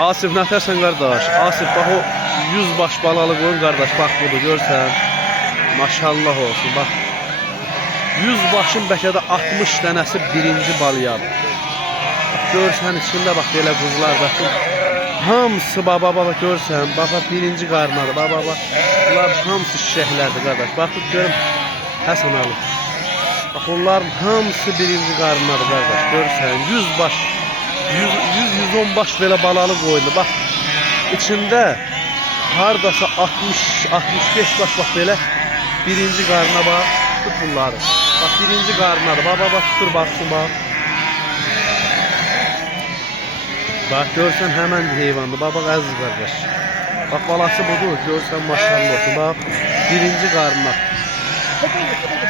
Asif ne tersen kardeş? Asif bak o 100 baş balalı koyun kardeş, bak budur görsen. Maşallah olsun bak. 100 başın bəlkə də 60 dənəsi birinci balayadı. Görsən içində bax belə qızlar bakın. Hamısı baba görsən, baba birinci qarnadır. Baba bunlar hamısı şişəklərdir qardaş. Baxıb görüm Həsən Ali. Bax onların hamısı birinci qarnadır qardaş. Görsən 100 baş 100-110 baş belə balalı qoydu. Bax içində hardasa 60-65 baş bax belə birinci qarna bax. Tut bunları. Bak birinci qarnadır. Baba tutur baksın bak. Bak görsən həmən heyvandır. Bak əziz qardaş. Bak balası budur. Görsən maşallah olsun. Bak birinci qarna.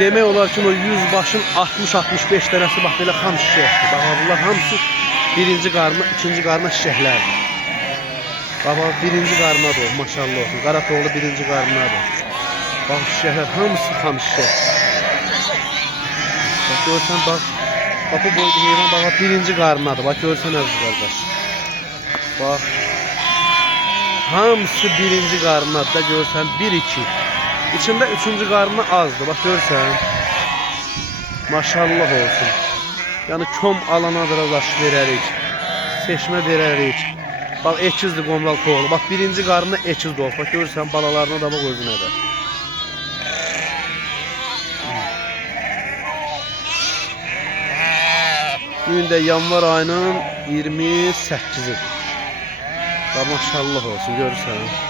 Demək olar ki o 100 başın 60-65 dənəsi bax belə xam şişəkdir. Bak bunlar hamısı birinci qarna, ikinci qarna şişəklərdir. Baba birinci qarnadır o, maşallah olsun. Qaratoğlu birinci qarnadır. Bak şişəklər hamısı xam şişək. Bak görsən bak. Bak bu boyda heyvan bak birinci qarnadır. Bak görsən əziz qardaş. Bak. Hamısı birinci qarnadır da görsən 1-2. İçində üçüncü qarnı azdır. Bak görsən. Maşallah olsun. Yəni kom alana da daş verərik. Seçmə verərik. Bak ekizdir qomral toğlu. Bak birinci qarnı ekiz doğub. Bak görsən balalarına da bak özünə də. Bugün də yanvar ayının 28'i. Maşallah olsun görürsən.